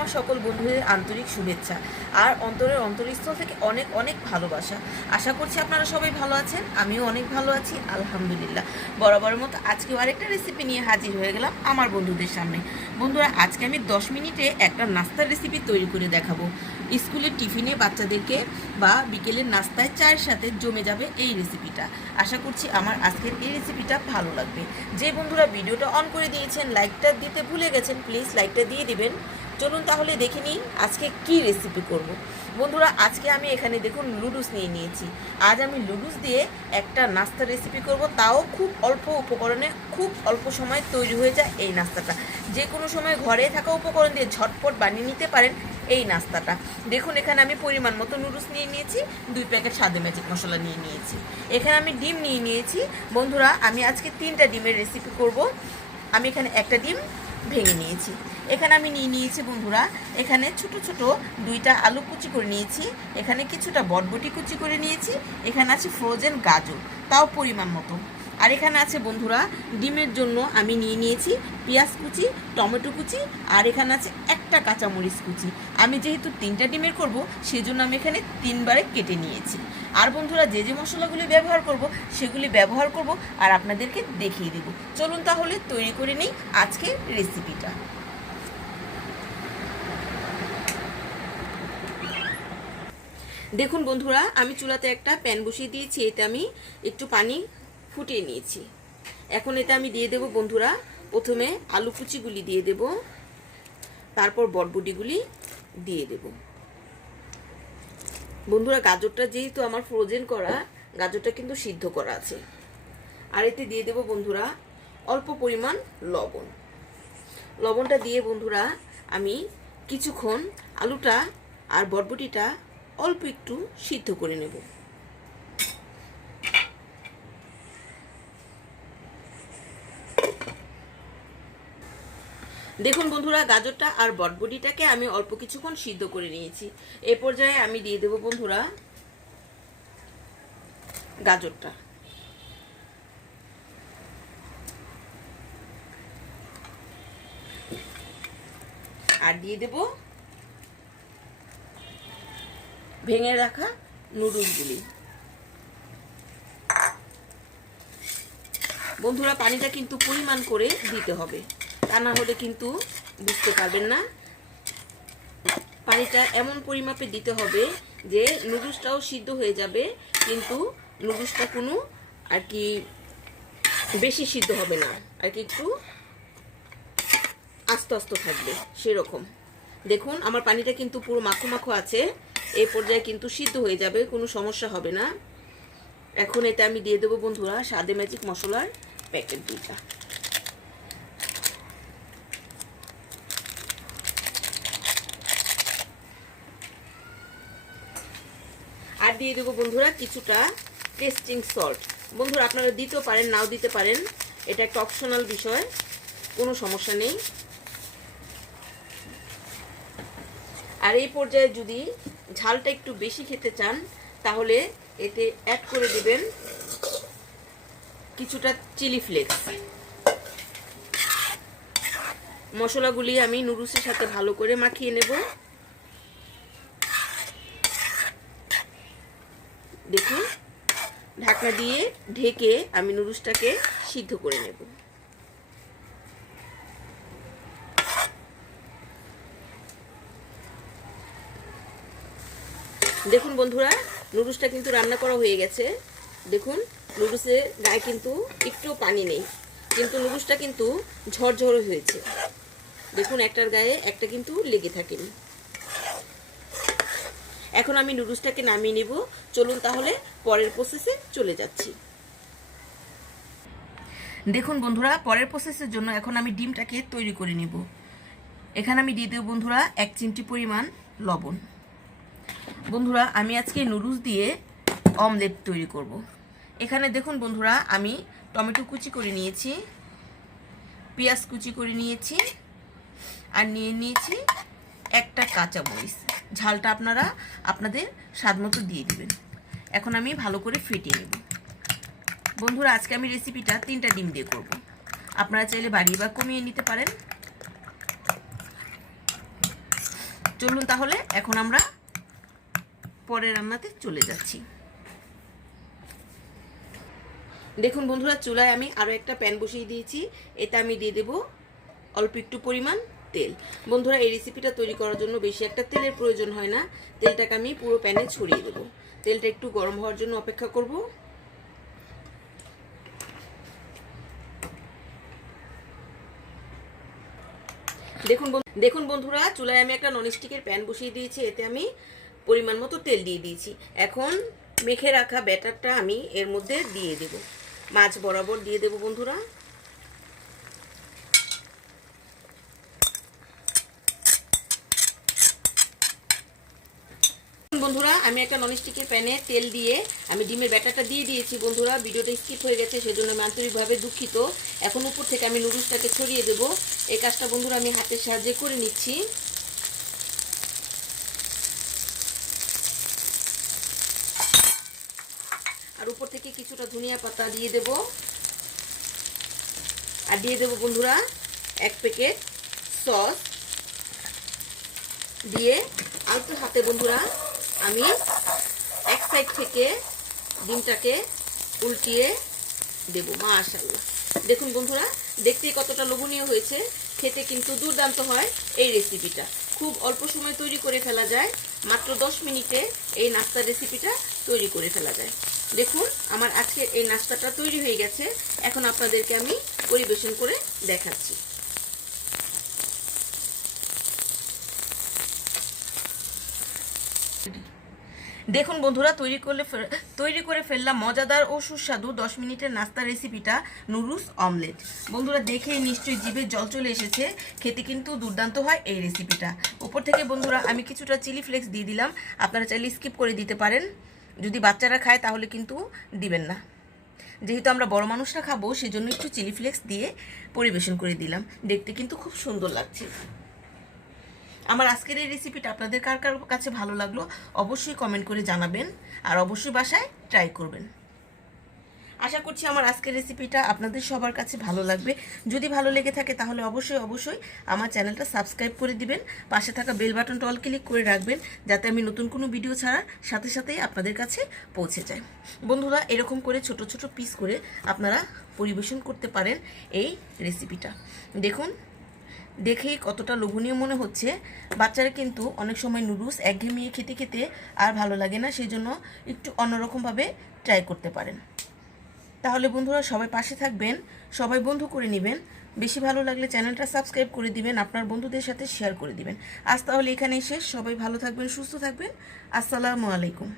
আমার সকল বন্ধুদের আন্তরিক শুভেচ্ছা আর অন্তরের অন্তরস্থল থেকে অনেক অনেক ভালোবাসা। আশা করছি আপনারা সবাই ভালো আছেন, আমিও অনেক ভালো আছি আলহামদুলিল্লাহ। বরাবরের মতো আজকেও আরেকটা রেসিপি নিয়ে হাজির হয়ে গেলাম আমার বন্ধুদের সামনে। বন্ধুরা, আজকে আমি 10 মিনিটে একটা নাস্তার রেসিপি তৈরি করে দেখাবো। স্কুলের টিফিনে বাচ্চাদেরকে বা বিকেলের নাস্তায় চায়ের সাথে জমে যাবে এই রেসিপিটা। আশা করছি আমার আজকের এই রেসিপিটা ভালো লাগবে। যে বন্ধুরা ভিডিওটা অন করে দিয়েছেন, লাইকটা দিতে ভুলে গেছেন, প্লিজ লাইকটা দিয়ে দিবেন। চলুন তাহলে দেখে নিই আজকে কি রেসিপি করব। বন্ধুরা, আজকে আমি এখানে দেখুন লুডুস নিয়ে নিয়েছি। আজ আমি লুডুস দিয়ে একটা নাস্তা রেসিপি করব, তাও খুব অল্প উপকরণে খুব অল্প সময় তৈরি হয়ে যায় এই নাস্তাটা। যে কোনো সময় ঘরে থাকা উপকরণ দিয়ে ঝটপট বানিয়ে নিতে পারেন এই নাস্তাটা। দেখুন, এখানে আমি পরিমাণ মতো নুডলস নিয়ে নিয়েছি, 2 প্যাকেট স্বাদে ম্যাজিক মশলা নিয়ে নিয়েছি। এখানে আমি ডিম নিয়ে নিয়েছি। বন্ধুরা, আমি আজকে 3টা ডিমের রেসিপি করব। আমি এখানে একটা ডিম ভেঙে নিয়েছি। এখানে আমি নিয়ে নিয়েছি বন্ধুরা, এখানে ছোট ছোট 2টা আলু কুচি করে নিয়েছি। এখানে কিছুটা বটবটি কুচি করে নিয়েছি। এখানে আছে ফ্রোজেন গাজর, তাও পরিমাণ মতো। আর এখানে আছে বন্ধুরা, ডিমের জন্য আমি নিয়ে নিয়েছি পেঁয়াজ কুচি, টমেটো কুচি, আর এখানে আছে একটা কাঁচামরিচ কুচি। আমি যেহেতু 3টা ডিমের করব, সেই জন্য আমি এখানে 3বারে কেটে নিয়েছি। আর বন্ধুরা, যে যে মশলাগুলি ব্যবহার করব সেগুলি ব্যবহার করব আর আপনাদেরকে দেখিয়ে দেব। চলুন তাহলে তৈরি করে নিই আজকের রেসিপিটা। দেখুন বন্ধুরা, আমি চুলাতে একটা প্যান বসিয়ে দিয়েছি। এতে আমি একটু পানি ফুটিয়ে নিয়েছি। এখন এটা আমি দিয়ে দেব বন্ধুরা, প্রথমে আলু কুচিগুলি দিয়ে দেব, তারপর বটবটিগুলি দিয়ে দেব। বন্ধুরা, গাজরটা যেহেতু আমার ফ্রোজেন করা, গাজরটা কিন্তু সিদ্ধ করা আছে। আর এতে দিয়ে দেব বন্ধুরা অল্প পরিমাণ লবণ। লবণটা দিয়ে বন্ধুরা আমি কিছুক্ষণ আলুটা আর বটবটিটা অল্প একটু সিদ্ধ করে নেব। দেখুন বন্ধুরা, গাজরটা আর বটবটিটাকে আমি অল্প কিছুক্ষণ সিদ্ধ করে নিয়েছি। এই পর্যায়ে আমি দিয়ে দেব বন্ধুরা গাজরটা। আর দিয়ে দেব ভেঙে রাখা নুডলসগুলি। বন্ধুরা, পানিটা কিন্তু পরিমাণ করে দিতে হবে, তা না হলে কিন্তু বুঝতে পারবেন না। পানিটা এমন পরিমাপে দিতে হবে যে নুডলসটাও সিদ্ধ হয়ে যাবে, কিন্তু নুডলসটা কোনো আর কি বেশি সিদ্ধ হবে না, আর কি একটু আস্তে আস্তে থাকবে সেরকম। দেখুন, আমার পানিটা কিন্তু পুরো মাখো মাখো আছে। এই পর্যায়ে কিন্তু সিদ্ধ হয়ে যাবে, কোনো সমস্যা হবে না। এখন এটা আমি দিয়ে দেবো বন্ধুরা স্বাদে ম্যাজিক মশলার প্যাকেট 2টা। আর দিয়ে দেবো বন্ধুরা কিছুটা টেস্টিং সল্ট। বন্ধুরা, আপনারা দিতেও পারেন, নাও দিতে পারেন, এটা একটা অপশনাল বিষয়, কোনো সমস্যা নেই। আর এই পর্যায়ে যদি ঝালটা একটু বেশি খেতে চান, তাহলে এতে অ্যাড করে দেবেন কিছুটা চিলি ফ্লেক্স। মশলাগুলি আমি নুডলসের সাথে ভালো করে মাখিয়ে নেব। দেখুন, ঢাকনা দিয়ে ঢেকে আমি নুডলসটাকে সিদ্ধ করে নেব। দেখুন বন্ধুরা, নুডলসটা কিন্তু রান্না করা হয়ে গেছে। দেখুন, নুডলসের গায়ে কিন্তু একটু পানি নেই, কিন্তু নুডলসটা কিন্তু ঝরঝর হয়েছে। দেখুন, একটার গায়ে একটা কিন্তু লেগে থাকেনি। এখন আমি নুডলসটাকে নামিয়ে নেব। চলুন তাহলে পরের প্রসেসে চলে যাচ্ছি। দেখুন বন্ধুরা, পরের প্রসেসের জন্য এখন আমি ডিমটাকে তৈরি করে নেব। এখানে আমি দিয়ে দেব বন্ধুরা 1 চিমটি পরিমাণ লবণ। বন্ধুরা, আমি আজকে নুডলস দিয়ে অমলেট তৈরি করব। এখানে দেখুন বন্ধুরা, আমি টমেটো কুচি করে নিয়েছি, পেঁয়াজ কুচি করে নিয়েছি, আর নিয়ে নিয়েছি একটা কাঁচামরিচ। ঝালটা আপনারা আপনাদের স্বাদ মতো দিয়ে দিবেন। এখন আমি ভালো করে ফেটিয়ে নেব। বন্ধুরা, আজকে আমি রেসিপিটা 3টা ডিম দিয়ে করব। আপনারা চাইলে বাড়িয়ে বা কমিয়ে নিতে পারেন। চলুন তাহলে এখন আমরা পরের রান্নাতে চলে যাচ্ছি। দেখুন বন্ধুরা, চুলায় আমি আরও একটা প্যান বসিয়ে দিয়েছি। এতে আমি দিয়ে দেব অল্প একটু পরিমাণ তেল। বন্ধুরা, এই রেসিপিটা তৈরি করার জন্য বেশি একটা তেলের প্রয়োজন হয় না। তেলটাকে আমি পুরো প্যানে ছড়িয়ে দেব। তেলটা একটু গরম হওয়ার জন্য অপেক্ষা করব। দেখুন বন্ধুরা, চুলায় আমি একটা ননস্টিকের প্যান বসিয়ে দিয়েছি। এতে আমি পরিমাণ মতো তেল দিয়ে দিয়েছি। এখন মেখে রাখা ব্যাটারটা আমি এর মধ্যে দিয়ে দেব। মাছ বরাবর দিয়ে দেব বন্ধুরা। বন্ধুরা, আমি একটা ননস্টিকের প্যানে তেল দিয়ে আমি ডিমের ব্যাটারটা দিয়ে দিয়েছি। বন্ধুরা, ভিডিওটা স্কিপ হয়ে গেছে, সেজন্য আমি আন্তরিকভাবে দুঃখিত। এখন উপর থেকে আমি নুডলসটাকে ছড়িয়ে দেব। এই কাজটা বন্ধুরা আমি হাতের সাহায্যে করে নিচ্ছি। আর উপর থেকে কিছুটা ধনিয়া পাতা দিয়ে দেব। আর দিয়ে দেব বন্ধুরা 1 প্যাকেট সস। দিয়ে আলতো হাতে বন্ধুরা আমি এক সাইড থেকে ডিমটাকে উল্টিয়ে দেব। মাশাআল্লাহ, দেখুন বন্ধুরা, দেখতেই কতটা লোভনীয় হয়েছে। খেতে কিন্তু দুর্দান্ত হয় এই রেসিপিটা। খুব অল্প সময় তৈরি করে ফেলা যায়। মাত্র 10 মিনিটে এই নাস্তার রেসিপিটা তৈরি করে ফেলা যায়। দেখুন, আমার আজকের এই নাস্তাটা তৈরি হয়ে গেছে। এখন আপনাদেরকে আমি পরিবেশন করে দেখাচ্ছি। দেখুন বন্ধুরা, তৈরি করে ফেললাম মজাদার ও সুস্বাদু 10 মিনিটের নাস্তা রেসিপিটা, নুডলস অমলেট। বন্ধুরা, দেখেই নিশ্চয়ই জিভে জল চলে এসেছে। খেতে কিন্তু দুর্দান্ত হয় এই রেসিপিটা। উপর থেকে বন্ধুরা আমি কিছুটা চিলি ফ্লেক্স দিয়ে দিলাম। আপনারা চাইলে স্কিপ করে দিতে পারেন। যদি বাচ্চারা খায় তাহলে কিন্তু দিবেন না। যেহেতু আমরা বড় মানুষরা খাবো, সেজন্য একটু চিলি ফ্লেক্স দিয়ে পরিবেশন করে দিলাম। দেখতে কিন্তু খুব সুন্দর লাগছে। আমার আজকের এই রেসিপিটা আপনাদের কার কার কাছে ভালো লাগলো অবশ্যই কমেন্ট করে জানাবেন। আর অবশ্যই বাসায় ট্রাই করবেন। আশা করছি আমার আজকের রেসিপিটা আপনাদের সবার কাছে ভালো লাগবে। যদি ভালো লেগে থাকে তাহলে অবশ্যই আমার চ্যানেলটা সাবস্ক্রাইব করে দিবেন। পাশে থাকা বেল বাটনটা অল ক্লিক করে রাখবেন, যাতে আমি নতুন কোনো ভিডিও ছাড়ার সাথে সাথেই আপনাদের কাছে পৌঁছে যায়। বন্ধুরা, এরকম করে ছোট ছোট পিস করে আপনারা পরিবেশন করতে পারেন এই রেসিপিটা। দেখুন, দেখেই কতটা লোভনীয় মনে হচ্ছে। বাচ্চারা কিন্তু অনেক সময় নুডলস একঘেয়েমিয়ে খেতে খেতে আর ভালো লাগে না, সেই জন্য একটু অন্যরকমভাবে ট্রাই করতে পারেন। তাহলে বন্ধুরা সবাই পাশে থাকবেন, সবাই বন্ধু করে নেবেন। বেশি ভালো লাগলে চ্যানেলটা সাবস্ক্রাইব করে দিবেন, আপনার বন্ধুদের সাথে শেয়ার করে দিবেন। আজ তাহলে এখানেই শেষ। সবাই ভালো থাকবেন, সুস্থ থাকবেন। আসসালামু আলাইকুম।